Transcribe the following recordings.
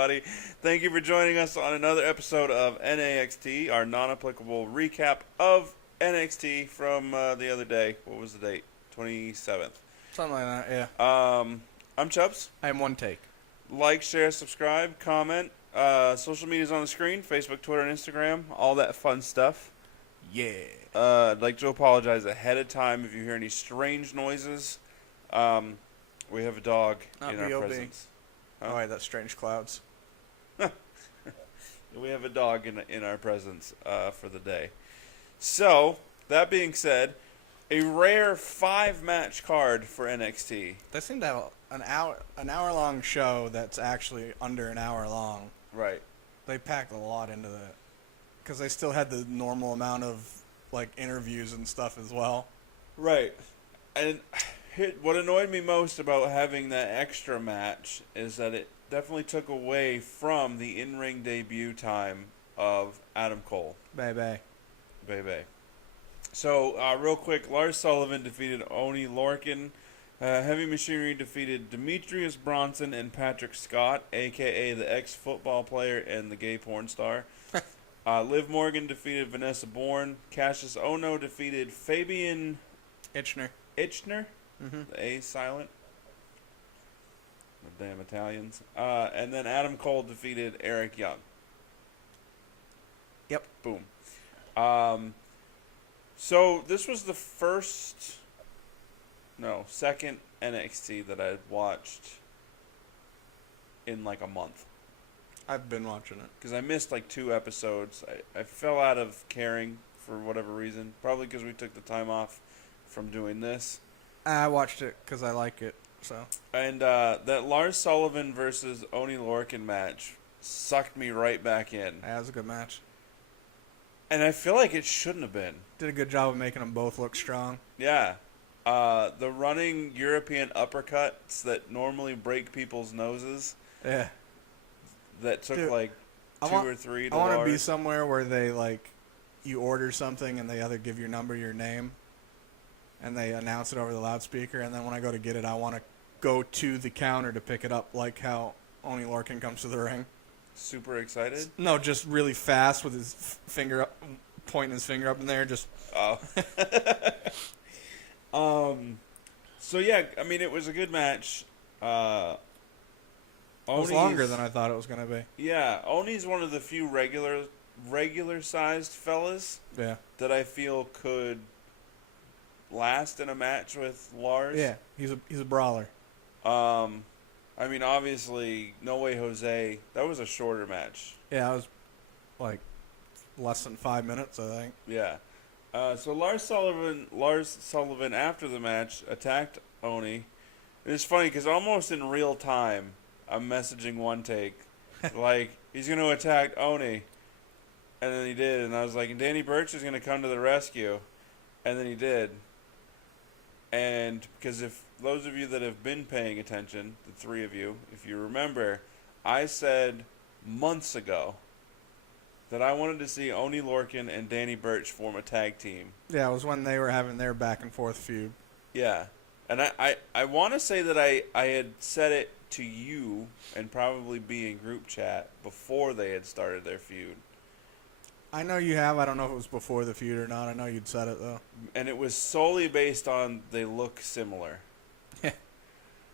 everybody. Thank you for joining us on another episode of NXT, our non-applicable recap of NXT from the other day. What was the date? 27th. Something like that, yeah. I'm Chubbs. I am one take. Like, share, subscribe, comment. Social media's on the screen. Facebook, Twitter, and Instagram. All that fun stuff. Yeah. I'd like to apologize ahead of time if you hear any strange noises. We have a dog in our presence. Huh? Oh, wait, that's Strange Clouds. We have a dog in our presence for the day. So, that being said, a rare 5-match card for NXT. They seem to have an hour-long show that's actually under an hour long. Right. They packed a lot into that. Because they still had the normal amount of, like, interviews and stuff as well. Right. And what annoyed me most about having that extra match is that it definitely took away from the in-ring debut time of Adam Cole. Baby. So, real quick, Lars Sullivan defeated ONeal. Heavy Machinery defeated Demetrius Bronson and Patrick Scott, a.k.a. the ex-football player and the gay porn star. Liv Morgan defeated Vanessa Bourne. Cassius Ohno defeated Fabian Itchner. Mm-hmm. The A silent. The damn Italians. And then Adam Cole defeated Eric Young. Yep. Boom. So this was the second NXT that I watched in like a month. I've been watching it. Because I missed like 2 episodes. I fell out of caring for whatever reason. Probably because we took the time off from doing this. I watched it because I like it. So. And that Lars Sullivan versus ONeal match sucked me right back in. Yeah, it was a good match. And I feel like it shouldn't have been. Did a good job of making them both look strong. Yeah. The running European uppercuts that normally break people's noses. Yeah. That took like 2 or 3 to I want Lars. to be somewhere where they, like, you order something and they either give your number, your name, and they announce it over the loudspeaker, and then when I go to get it, I want to go to the counter to pick it up, like how ONeal comes to the ring. Super excited? No, just really fast with his finger up, pointing his finger up in there, just... Oh. So, yeah, I mean, it was a good match. It was longer than I thought it was going to be. Yeah, Oni's one of the few regular-sized fellas that I feel could last in a match with Lars. Yeah, he's a brawler. I mean, obviously, No Way Jose, that was a shorter match. Yeah, it was like less than 5 minutes, I think. Yeah. So Lars Sullivan, after the match, attacked Oni. It's funny because almost in real time, I'm messaging One Take, like, he's going to attack Oni. And then he did, and I was like, and Danny Burch is going to come to the rescue. And then he did. And because if those of you that have been paying attention, the 3 of you, if you remember, I said months ago that I wanted to see Oni Lorcan and Danny Burch form a tag team. Yeah, it was when they were having their back and forth feud. Yeah. And I want to say that I had said it to you and probably be in group chat before they had started their feud. I know you have. I don't know if it was before the feud or not. I know you'd said it, though. And it was solely based on they look similar.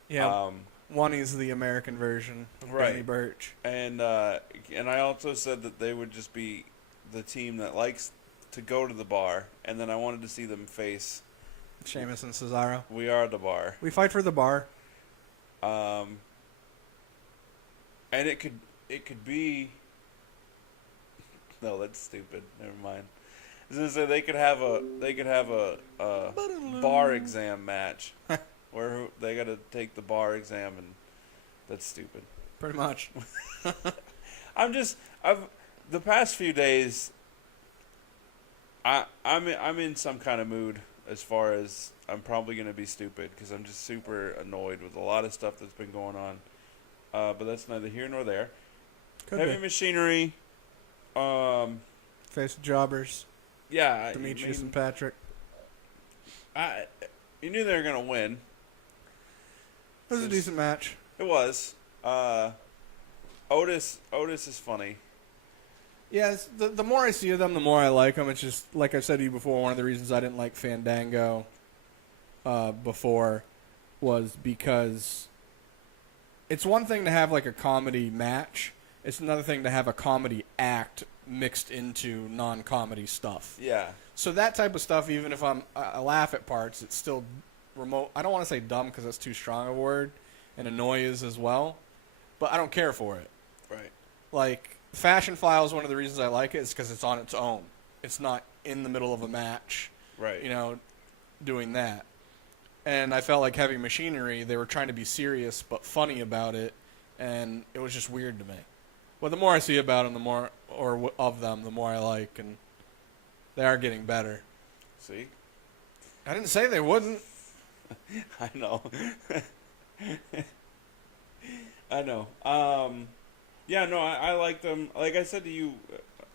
Yeah. One is the American version of Danny Burch. And I also said that they would just be the team that likes to go to the bar, and then I wanted to see them face Sheamus and Cesaro. We Are the Bar. We fight for the bar. And it could be. No, that's stupid. Never mind. I was gonna say they could have a bar exam match where they got to take the bar exam, and that's stupid. Pretty much. The past few days, I'm in some kind of mood as far as I'm probably gonna be stupid because I'm just super annoyed with a lot of stuff that's been going on. But that's neither here nor there. Heavy Machinery. Face jobbers. Yeah. Demetrius and Patrick. You knew they were going to win. It was a decent match. It was. Otis is funny. Yeah, the more I see of them, the more I like them. It's just, like I said to you before, one of the reasons I didn't like Fandango before was because it's one thing to have like a comedy match. It's another thing to have a comedy act mixed into non-comedy stuff. Yeah. So that type of stuff, even if I laugh at parts, it's still remote. I don't want to say dumb because that's too strong a word, and annoys as well. But I don't care for it. Right. Like, Fashion File is one of the reasons I like it is because it's on its own. It's not in the middle of a match, right? Doing that. And I felt like Heavy Machinery, they were trying to be serious but funny about it, and it was just weird to me. But the more I see about them, the more the more I like, and they are getting better. See? I didn't say they wouldn't. I know. I know. Yeah, no, I like them. Like I said to you,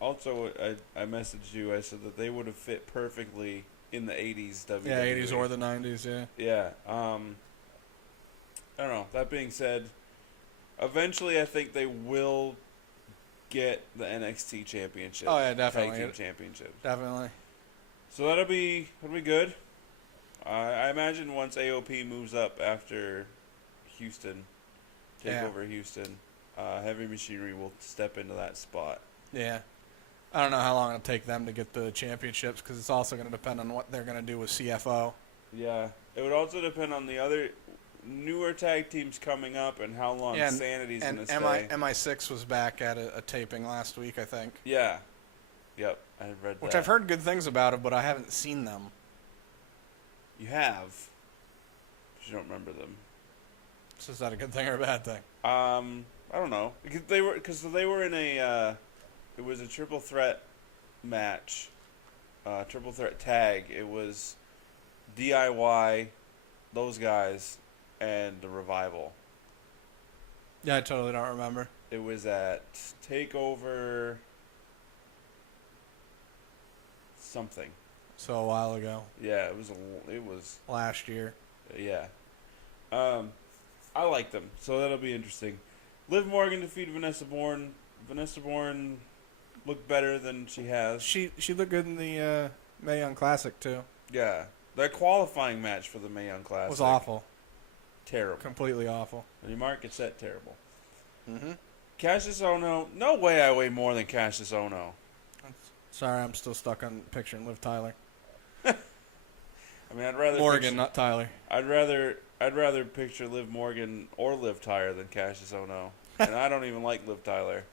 also, I messaged you. I said that they would have fit perfectly in the 80s WWE. Yeah, 80s or the 90s, yeah. Yeah. I don't know. That being said, eventually I think they will get the NXT Championship. Oh, yeah, definitely. Tag Team Championship. Definitely. So that'll be good. I imagine once AOP moves up after Houston, take over Houston, Heavy Machinery will step into that spot. Yeah. I don't know how long it'll take them to get the championships because it's also going to depend on what they're going to do with CFO. Yeah. It would also depend on the other newer tag teams coming up and how long Sanity's going to stay. MI6 was back at a taping last week, I think. Yeah. Yep. I read that. Which I've heard good things about it, but I haven't seen them. You have. But you don't remember them. So is that a good thing or a bad thing? I don't know. Because they were in a... it was a triple threat match. Triple threat tag. It was DIY, those guys, and the Revival. Yeah, I totally don't remember. It was at TakeOver something. So a while ago. Yeah, it was last year. Yeah. I like them, so that'll be interesting. Liv Morgan defeated Vanessa Bourne. Vanessa Bourne looked better than she has. She looked good in the Mae Young Classic too. Yeah, that qualifying match for the Mae Young Classic was awful. Terrible. Completely awful. When you mark it set, terrible. Mm-hmm. Cassius Ohno. No way I weigh more than Cassius Ohno. Sorry, I'm still stuck on picturing Liv Tyler. I mean, I'd rather Morgan, not Tyler. I'd rather picture Liv Morgan or Liv Tyler than Cassius Ohno, and I don't even like Liv Tyler.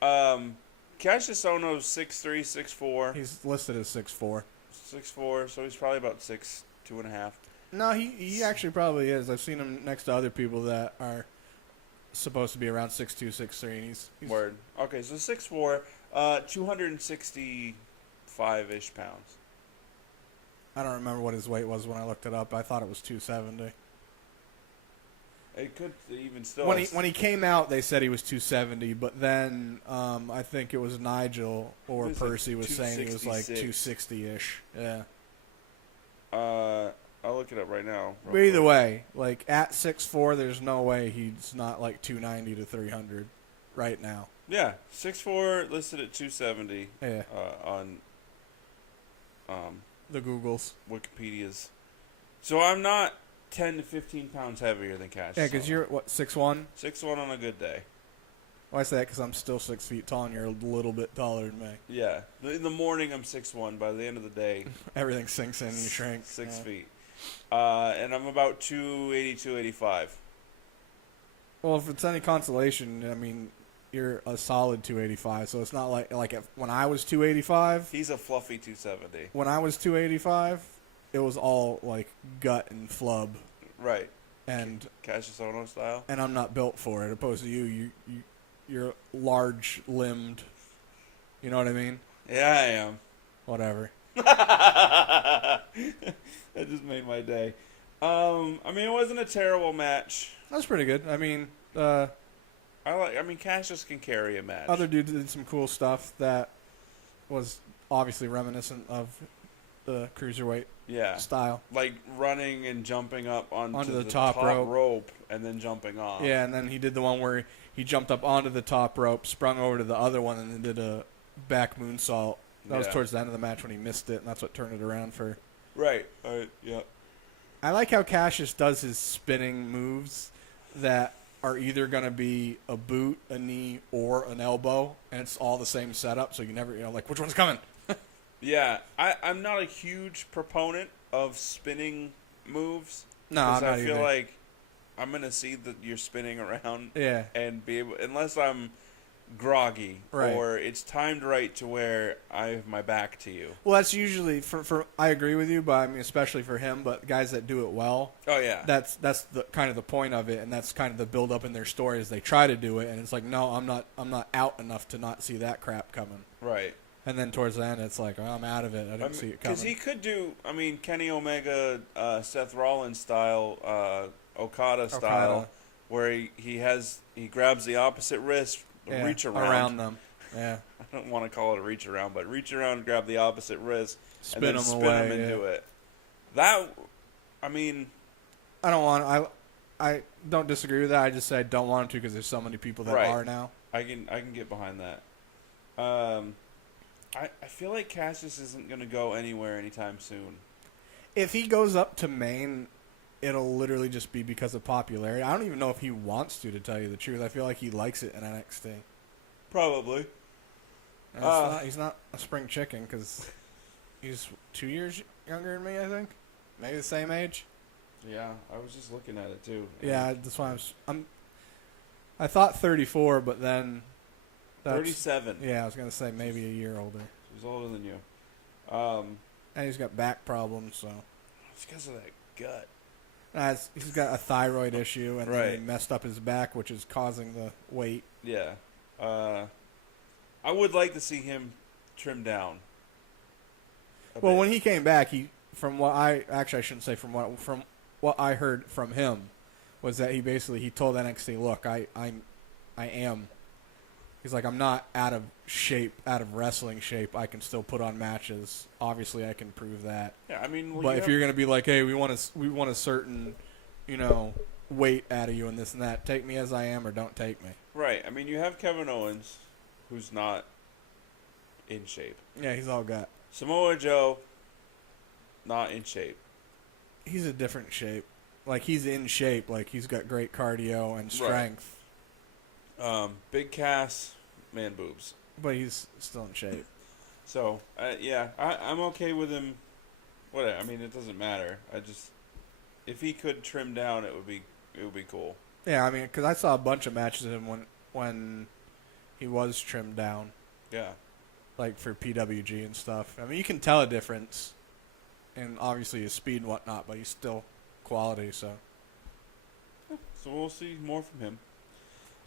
Cassius Ohno's 6'3", 6'4". He's listed as 6'4". 6'4", so he's probably about 6'2.5". No, he actually probably is. I've seen him next to other people that are supposed to be around 6'2", 6'3", and he's Word. Okay, so 6'4", 265-ish pounds. I don't remember what his weight was when I looked it up. I thought it was 270. It could even still. When he came out, they said he was 270, but then I think it was Nigel or Percy was saying he was like 260-ish. Yeah. I'll look it up right now. But either way, like at 6'4", there's no way he's not like 290 to 300 right now. Yeah, 6'4", listed at 270. Yeah. On the Googles. Wikipedia's. So I'm not 10 to 15 pounds heavier than Cassius. Yeah, because you're, what, 6'1"? 6'1" on a good day. Why say that? Because I'm still 6 feet tall and you're a little bit taller than me. Yeah. In the morning, I'm 6'1". By the end of the day... Everything sinks in and you shrink. 6 feet. And I'm about 280, 285. Well, if it's any consolation, I mean... You're a solid 285, so it's not like when I was 285. He's a fluffy 270. When I was 285, it was all like gut and flub. Right. And Cassius Ohno style. And I'm not built for it. Opposed to you're large limbed. You know what I mean? Yeah, I am. Whatever. That just made my day. I mean, it wasn't a terrible match. That was pretty good. I mean, Cassius can carry a match. Other dudes did some cool stuff that was obviously reminiscent of the cruiserweight Yeah. style. Like running and jumping up onto the the top rope and then jumping off. Yeah, and then he did the one where he jumped up onto the top rope, sprung over to the other one, and then did a back moonsault. That was towards the end of the match when he missed it, and that's what turned it around for. Right. Yeah. I like how Cassius does his spinning moves that are either going to be a boot, a knee, or an elbow, and it's all the same setup, so you never, like, which one's coming? Yeah. I'm not a huge proponent of spinning moves. No, I'm not I feel either. like I'm going to see that you're spinning around Yeah. and be able, unless I'm groggy Right. or it's timed right to where I have my back to you. Well, that's usually for I agree with you, but I mean especially for him, but guys that do it well, Oh, yeah. that's the kind of the point of it, and that's kind of the build up in their story is they try to do it, and it's like, no, I'm not out enough to not see that crap coming. Right. And then towards the end, it's like, oh, I'm out of it. I didn't see it coming. Because he could do, Kenny Omega, Seth Rollins style, Okada style, where he grabs the opposite wrist, reach around them. Yeah. I don't want to call it a reach around, but reach around, grab the opposite wrist, Spin and then him spin away, him into it. That, I don't want. I don't disagree with that. I just say I don't want to because there's so many people that are now. I can get behind that. I feel like Cassius isn't going to go anywhere anytime soon. If he goes up to Maine, it'll literally just be because of popularity. I don't even know if he wants to tell you the truth. I feel like he likes it in NXT. Probably. He's not a spring chicken because he's 2 years younger than me, I think. Maybe the same age. Yeah, I was just looking at it too. Yeah, that's why I thought 34, but then 37. Yeah, I was gonna say maybe a year older. He's older than you. And he's got back problems, so It's because of that gut. he's got a thyroid issue, and then Right. he messed up his back, which is causing the weight. Yeah. I would like to see him trim down. Well, when he came back, from what I shouldn't say from what I heard from him was that he told NXT, look, I am. He's like, I'm not out of wrestling shape. I can still put on matches. Obviously, I can prove that. Yeah, But if you're gonna be like, hey, we want a certain, weight out of you and this and that, take me as I am or don't take me. Right. You have Kevin Owens, who's not in shape. Yeah, he's all got. Samoa Joe, not in shape. He's a different shape. Like, he's in shape. Like, he's got great cardio and strength. Right. Big Cass, man boobs. But he's still in shape. So, yeah, I'm okay with him. Whatever. It doesn't matter. If he could trim down, it would be cool. Yeah, because I saw a bunch of matches of him when he was trimmed down. Yeah. Like for PWG and stuff. You can tell a difference. And obviously his speed and whatnot, but he's still quality, so. So we'll see more from him.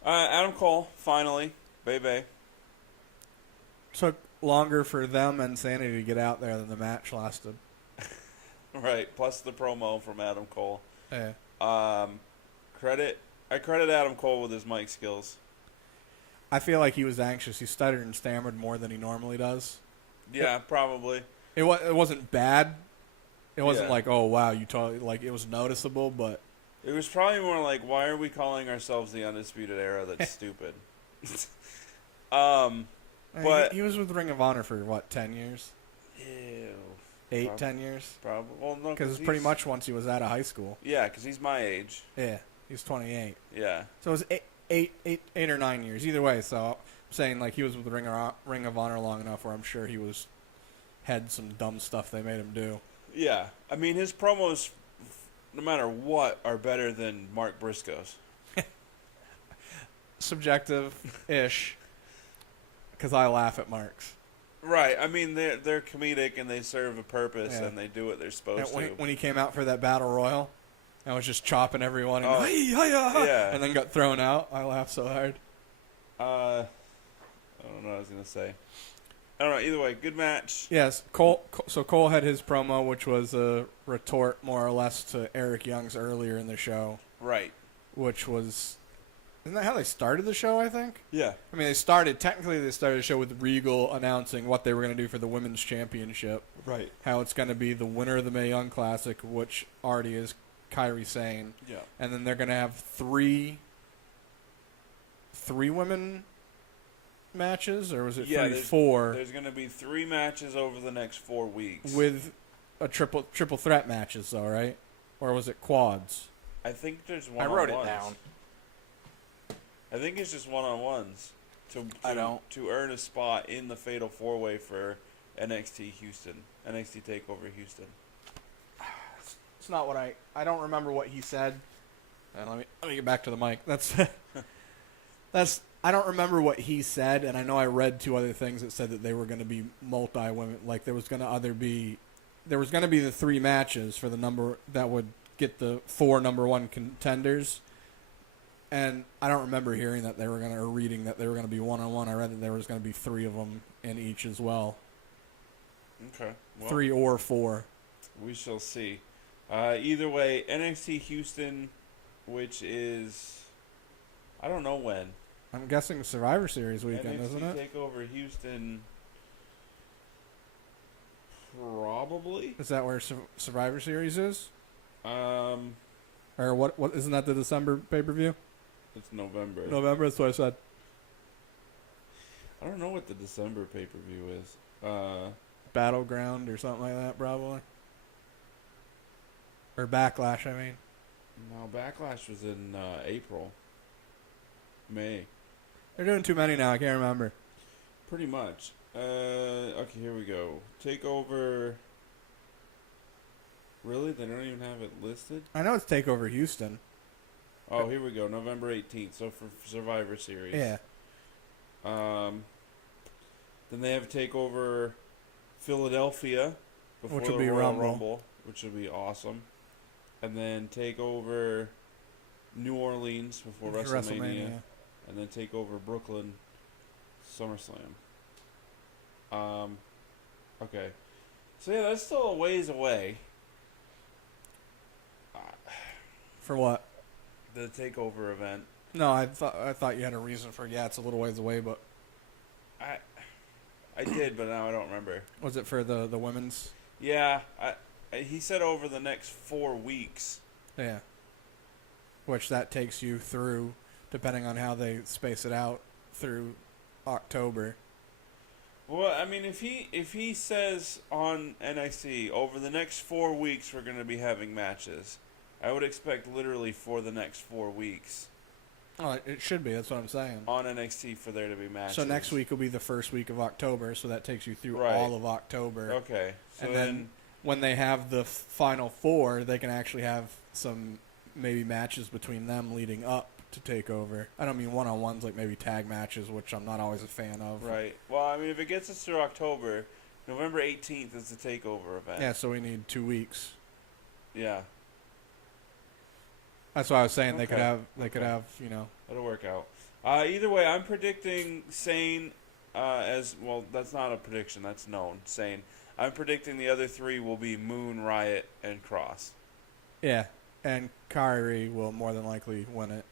Adam Cole, finally. Baby. Took longer for them and Sanity to get out there than the match lasted. Right, plus the promo from Adam Cole. Yeah. I credit Adam Cole with his mic skills. I feel like he was anxious. He stuttered and stammered more than he normally does. Yeah, probably. It wasn't bad. It wasn't Yeah. like, oh wow, you totally it was noticeable, but It was probably more like, why are we calling ourselves the Undisputed Era? That's stupid. But he was with Ring of Honor for what, 10 years? Ew. 10 years? Probably. Well, no, Because it's pretty much once he was out of high school. Yeah, because he's my age. Yeah, he's 28. Yeah. So it was eight or 9 years. Either way, so I'm saying like he was with the Ring of Honor long enough where I'm sure he had some dumb stuff they made him do. Yeah. His promos, no matter what, are better than Mark Briscoe's. Subjective-ish, because I laugh at Mark's. Right. They're comedic and they serve a purpose and they do what they're supposed to. When he came out for that battle royal, and was just chopping everyone and, yeah. and then got thrown out, I laughed so hard. I don't know what I was going to say. I don't know. Either way, good match. Yes, Cole had his promo, which was a retort, more or less, to Eric Young's earlier in the show. Right. Which was Isn't that how they started the show, I think? Yeah. I mean, they technically they started the show with Regal announcing what they were going to do for the Women's Championship. Right. How it's going to be the winner of the Mae Young Classic, which already is Kairi Sane. Yeah. And then they're going to have three women matches, or was it four? There's going to be 3 matches over the next 4 weeks. With a triple threat matches, though, right? Or was it quads? I think there's I one-on-ones. wrote it down. I think it's just one-on-ones to earn a spot in the Fatal 4-Way for NXT Houston, NXT TakeOver Houston. It's not what I don't remember what he said. And let me get back to the mic. That's I don't remember what he said, and I know I read 2 other things that said that they were going to be multi-women. Like there was going to be the 3 matches for the number that would get the 4 number 1 contenders. And I don't remember hearing that they were going to, or reading that they were going to be one-on-one. I read that there was going to be 3 of them in each as well. Okay. Well, 3 or 4. We shall see. Either way, NXT Houston, which is, I don't know when. I'm guessing Survivor Series weekend, NXT isn't it? TakeOver Houston, probably. Is that where Survivor Series is? Or Or what isn't that the December pay-per-view? It's November. November, that's what I said. I don't know what the December pay-per-view is. Battleground or something like that, probably. Or Backlash, I mean. No, Backlash was in April. May. They're doing too many now, I can't remember. Pretty much. Okay, here we go. TakeOver. Really? They don't even have it listed? I know it's TakeOver Houston. Oh, here we go. November 18th. So for Survivor Series. Yeah. Then they have TakeOver Philadelphia before Which will the be Royal Rumble. Rumble, which will be awesome. And then TakeOver New Orleans before WrestleMania. And then TakeOver Brooklyn SummerSlam. Okay. So yeah, that's still a ways away. For what? The TakeOver event. No, I thought you had a reason for it's a little ways away, but I did, but now I don't remember. was it for the women's? Yeah, he said over the next 4 weeks. Yeah. Which that takes you through, depending on how they space it out, through October. Well, I mean, if he says on NXT over the next 4 weeks we're going to be having matches, I would expect literally for the next 4 weeks. Oh, it should be. That's what I'm saying. On NXT for there to be matches. So next week will be the first week of October, so that takes you through Right. all of October. Okay. So and then when they have the final 4, they can actually have some maybe matches between them leading up to TakeOver. I don't mean one-on-ones, like maybe tag matches, which I'm not always a fan of. Right. Well, I mean, if it gets us through October, November 18th is the TakeOver event. Yeah, so we need 2 weeks. Yeah. That's why I was saying they Okay. could have, you know. That'll work out. Either way, I'm predicting Sane as well. That's not a prediction. That's known. Sane. I'm predicting the other 3 will be Moon, Riot, and Cross. Yeah, and Kairi will more than likely win it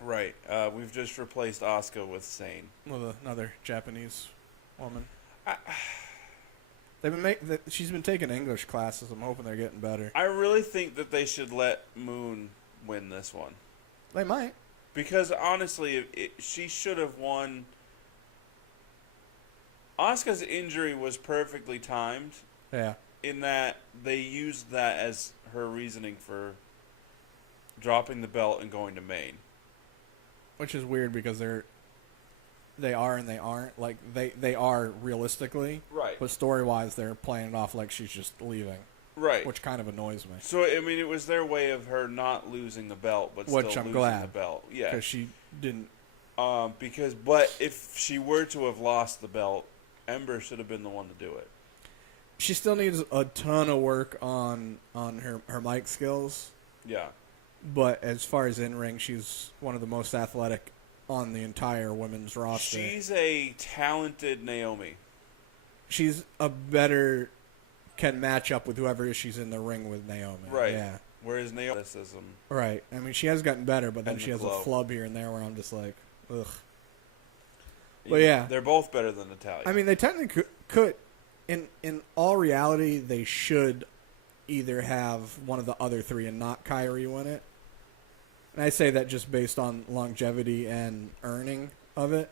Right. We've just replaced Asuka with Sane. with another Japanese woman. She's been taking English classes. I'm hoping they're getting better. I really think that they should let Moon win this one. They might. Because honestly, she should have won. Asuka's injury was perfectly timed. Yeah. In that they used that as her reasoning for dropping the belt and going to Maine. Which is weird because they are and they aren't. Like they are realistically. Right. But story-wise, they're playing it off like she's just leaving. Right. Which kind of annoys me. So I mean, it was their way of her not losing the belt, but Which still I'm losing glad, the belt. Yeah. Because she didn't. But if she were to have lost the belt, Ember should have been the one to do it. She still needs a ton of work on her mic skills. Yeah. But as far as in-ring, she's one of the most athletic on the entire women's roster. She's a talented Naomi. She's can match up with whoever she's in the ring with Naomi. Right. Yeah. Whereas Naomi's Right. I mean, she has gotten better, but then And she has the a glow. flub here and there where I'm just like, ugh. But yeah. they're both better than Natalya. I mean, they technically could. In all reality, they should either have one of the other three and not Kyrie win it. And I say that just based on longevity and earning of it.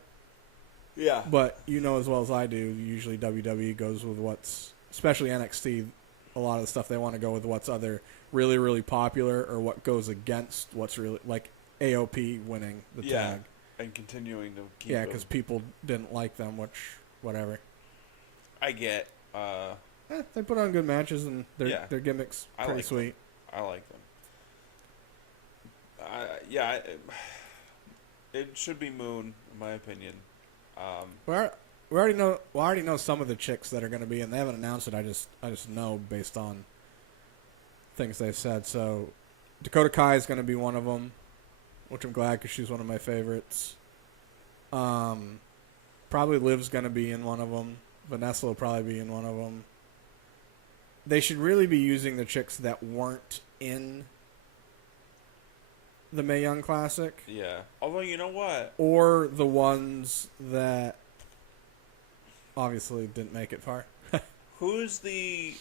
yeah. But you know as well as I do, usually WWE goes with what's, especially NXT, a lot of the stuff they want to go with what's either really, really popular or what goes against what's really, like AOP winning the tag. And continuing to keep Yeah, them. because people didn't like them, which, whatever. I get. They put on good matches and their gimmicks I pretty like sweet. I like them. It should be Moon, in my opinion. We already know some of the chicks that are going to be, and they haven't announced it. I just know based on things they've said. So Dakota Kai is going to be one of them, which I'm glad because she's one of my favorites. Probably Liv's going to be in one of them. Vanessa will probably be in one of them. They should really be using the chicks that weren't in the Mae Young Classic. Yeah. Although, you know what? Or the ones that obviously didn't make it far. Who's the,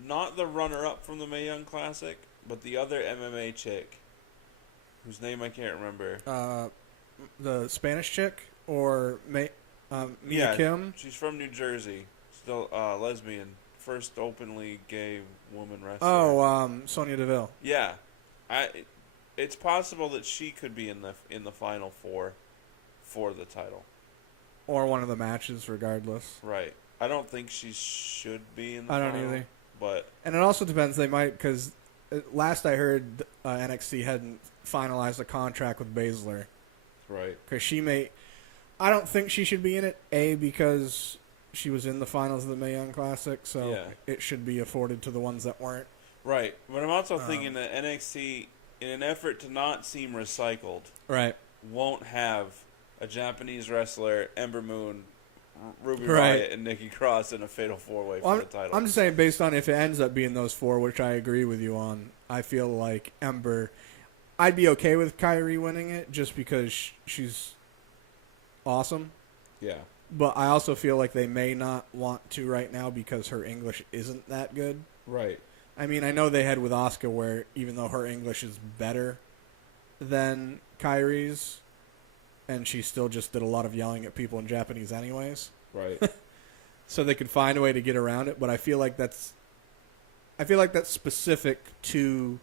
not the runner-up from the Mae Young Classic, but the other MMA chick, whose name I can't remember. The Spanish chick or Mia Kim? She's from New Jersey. Still lesbian. First openly gay woman wrestler. Oh, Sonya Deville. Yeah. It's possible that she could be in the final four for the title. Or one of the matches, regardless. Right. I don't think she should be in the I final. don't either. But And it also depends. They might, because last I heard, NXT hadn't finalized a contract with Baszler. right. Because she may... I don't think she should be in it, A, because she was in the finals of the Mae Young Classic, so Yeah. it should be afforded to the ones that weren't. Right. But I'm also thinking that NXT, in an effort to not seem recycled, Right. won't have a Japanese wrestler, Ember Moon, Ruby Right. Riott, and Nikki Cross in a fatal four-way Well, for the title. I'm just saying, based on if it ends up being those four, which I agree with you on, I feel like Ember... I'd be okay with Kyrie winning it just because she's awesome. Yeah. But I also feel like they may not want to right now because her English isn't that good. Right. I mean, I know they had with Asuka where even though her English is better than Kyrie's, and she still just did a lot of yelling at people in Japanese anyways. Right. So they could find a way to get around it, but I feel like that's specific to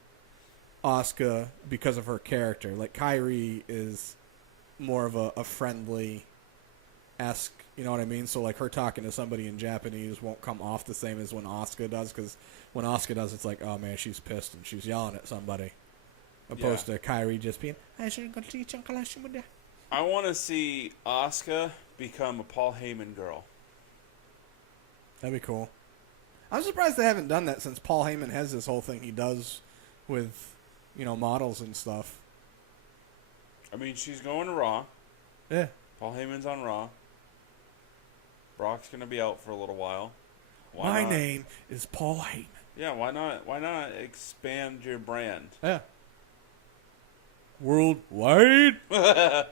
Asuka because of her character. Like Kyrie is more of a friendly-esque, you know what I mean? So like her talking to somebody in Japanese won't come off the same as when Asuka does, because when Asuka does, it's like, oh man, she's pissed and she's yelling at somebody. Opposed to Kyrie just being, I want to see Asuka become a Paul Heyman girl. that'd be cool. I'm surprised they haven't done that since Paul Heyman has this whole thing he does with, models and stuff. I mean, she's going to Raw. Yeah. Paul Heyman's on Raw. Brock's going to be out for a little while. My name is Paul Heyman. Yeah, why not? Why not expand your brand? Yeah. Worldwide. There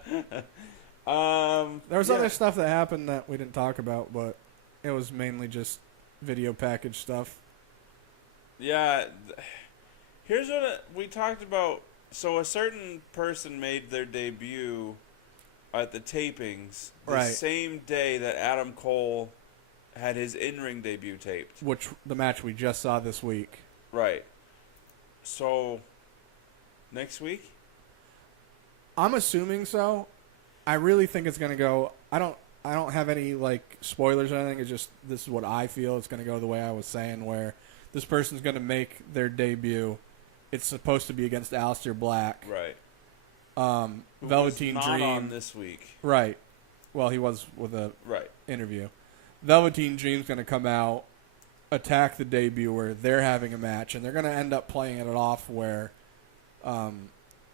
There was other stuff that happened that we didn't talk about, but it was mainly just video package stuff. Yeah. Here's what we talked about. So a certain person made their debut at the tapings the Right. same day that Adam Cole had his in-ring debut taped. Which the match we just saw this week. Right. So next week? I'm assuming so. I really think it's gonna go. I don't have any spoilers or anything. It's just this is what I feel. It's gonna go the way I was saying, where this person's gonna make their debut. It's supposed to be against Alistair Black. Right. Velveteen not Dream on this week. Right. Well, he was with a Right. interview. Velveteen Dream's going to come out, attack the debut where they're having a match, and they're going to end up playing it off where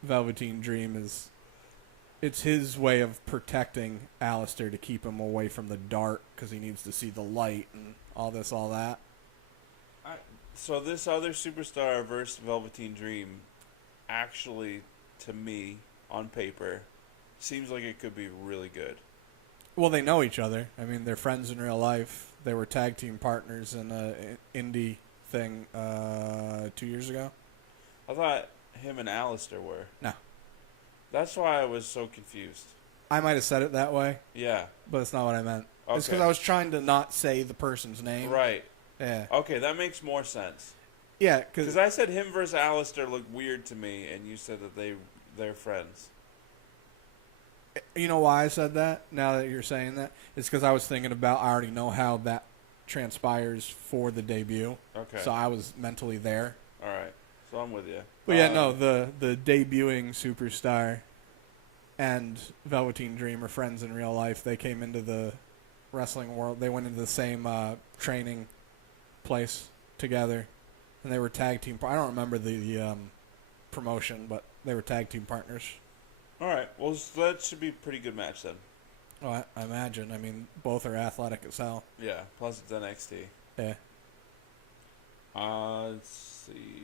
Velveteen Dream is... It's his way of protecting Alistair to keep him away from the dark because he needs to see the light and all this, all that. So this other superstar versus Velveteen Dream, actually, to me, on paper, seems like it could be really good. Well, they know each other. I mean, they're friends in real life. They were tag team partners in an indie thing 2 years ago. I thought him and Alistair were. No. That's why I was so confused. I might have said it that way, Yeah. but it's not what I meant. Okay. It's because I was trying to not say the person's name. Right. Yeah. Okay, that makes more sense. Yeah, Because I said him versus Alistair looked weird to me, and you said that they're friends. You know why I said that, now that you're saying that? It's because I was thinking about, I already know how that transpires for the debut. Okay. So I was mentally there. All right. So I'm with you. But yeah, no, the debuting superstar and Velveteen Dream are friends in real life. They came into the wrestling world. They went into the same training place together, and they were tag team. I don't remember the promotion, but they were tag team partners. All right. Well, so that should be a pretty good match then. Well, I imagine. I mean, both are athletic as hell. Yeah. Plus it's NXT. Yeah. Let's see.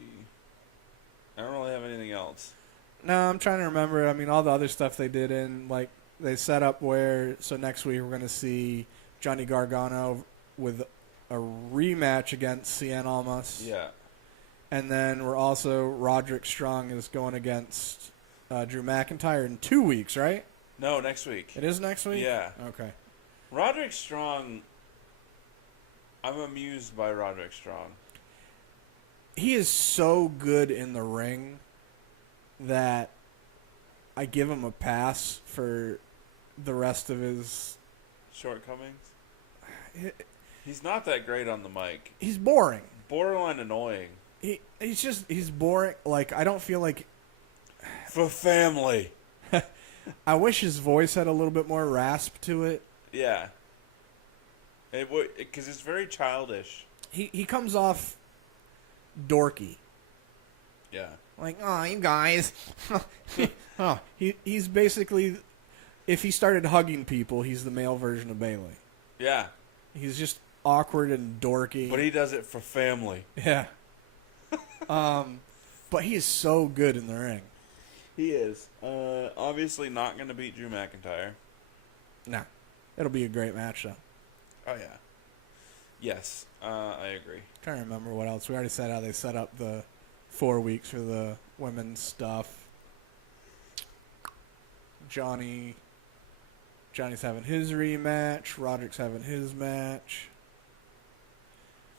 I don't really have anything else. No, I'm trying to remember. I mean, all the other stuff they did like, they set up where, so next week we're going to see Johnny Gargano with a rematch against Cien Almas. Yeah. And then we're also, Roderick Strong is going against Drew McIntyre in 2 weeks, right? No, next week. It is next week? Yeah. Okay. Roderick Strong, I'm amused by Roderick Strong. He is so good in the ring that I give him a pass for the rest of his Shortcomings? He's not that great on the mic. He's boring. Borderline annoying. He's boring. Like, I don't feel like... For family. I wish his voice had a little bit more rasp to it. Yeah. Because it's very childish. He comes off dorky. Yeah. Like, oh, you guys. Oh, he's basically, if he started hugging people, he's the male version of Bailey. Yeah. He's just awkward and dorky. But he does it for family. Yeah. But he is so good in the ring. He is. Obviously not going to beat Drew McIntyre. Nah. It'll be a great match, though. Oh, yeah. Yes, I agree. Trying to remember what else. We already said how they set up the 4 weeks for the women's stuff. Johnny's having his rematch. Roderick's having his match.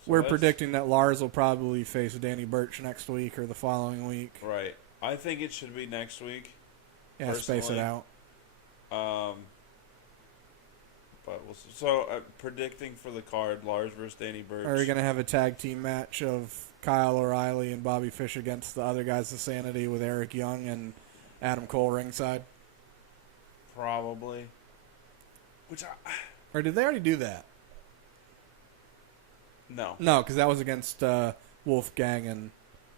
So We're predicting that Lars will probably face Danny Burch next week or the following week. Right. I think it should be next week. Yeah, space it out. But so predicting for the card, Lars versus Danny Burch. Are we going to have a tag team match of Kyle O'Reilly and Bobby Fish against the other guys of Sanity with Eric Young and Adam Cole ringside? Probably. Or did they already do that? No. No, because that was against Wolfgang and...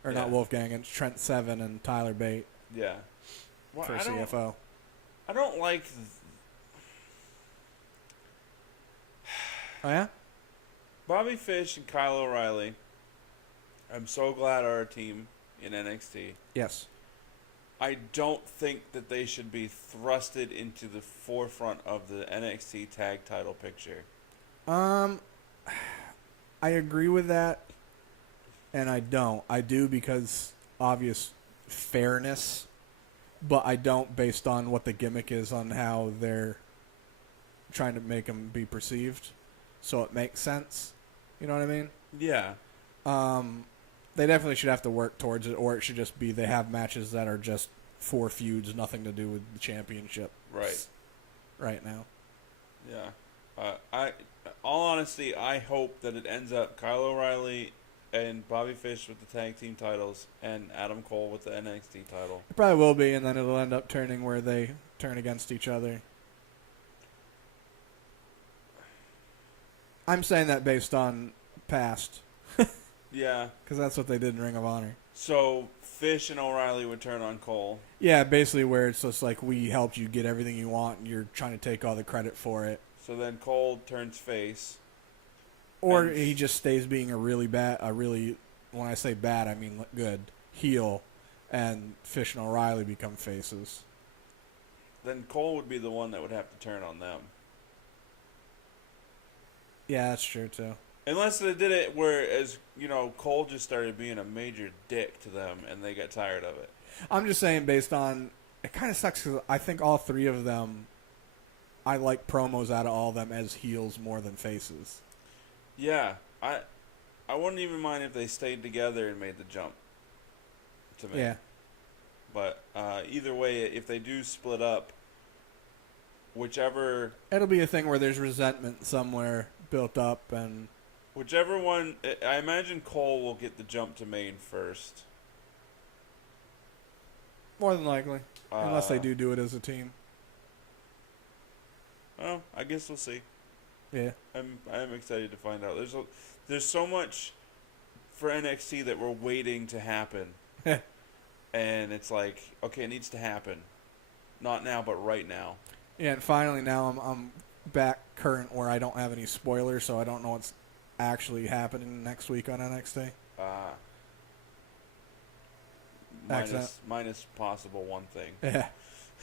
Or Yeah. not Wolfgang, it's Trent Seven and Tyler Bate Yeah. Well, for CFO. I don't like... Oh, yeah? Bobby Fish and Kyle O'Reilly, I'm so glad are a team in NXT. Yes. I don't think that they should be thrusted into the forefront of the NXT tag title picture. I agree with that, and I don't. I do because obvious fairness, but I don't based on what the gimmick is on how they're trying to make them be perceived. So it makes sense. You know what I mean? Yeah. They definitely should have to work towards it, or it should just be they have matches that are just for feuds, nothing to do with the championship. Right now. Yeah. All honesty, I hope that it ends up Kyle O'Reilly and Bobby Fish with the tag team titles and Adam Cole with the NXT title. It probably will be, and then it'll end up turning where they turn against each other. I'm saying that based on past. Yeah. Because that's what they did in Ring of Honor. So Fish and O'Reilly would turn on Cole. Yeah, basically where it's just like we helped you get everything you want and you're trying to take all the credit for it. So then Cole turns face. Or he just stays being a really when I say bad, I mean good, heel, and Fish and O'Reilly become faces. Then Cole would be the one that would have to turn on them. Yeah, that's true, too. Unless they did it where, Cole just started being a major dick to them and they got tired of it. I'm just saying based on... It kind of sucks because I think all three of them... I like promos out of all of them as heels more than faces. Yeah. I wouldn't even mind if they stayed together and made the jump. To me. Yeah. But either way, if they do split up, whichever... It'll be a thing where there's resentment somewhere built up and... Whichever one... I imagine Cole will get the jump to main first. More than likely. Unless they do it as a team. Well, I guess we'll see. Yeah. I'm excited to find out. There's so much for NXT that we're waiting to happen. And it's like, okay, it needs to happen. Not now, but right now. Yeah, and finally now I'm back current where I don't have any spoilers, so I don't know what's actually happening next week on NXT. Minus possible one thing. Yeah.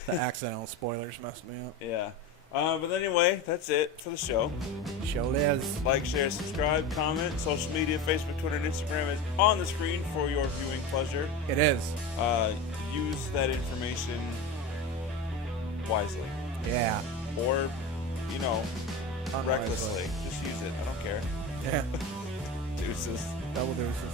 The accidental spoilers messed me up. Yeah. But anyway, that's it for the show. Show is. Like, share, subscribe, comment. Social media, Facebook, Twitter, and Instagram is on the screen for your viewing pleasure. It is. Use that information wisely. Yeah. Or, Unwisely. recklessly. Just use it. I don't care. Yeah. Deuces. Double deuces.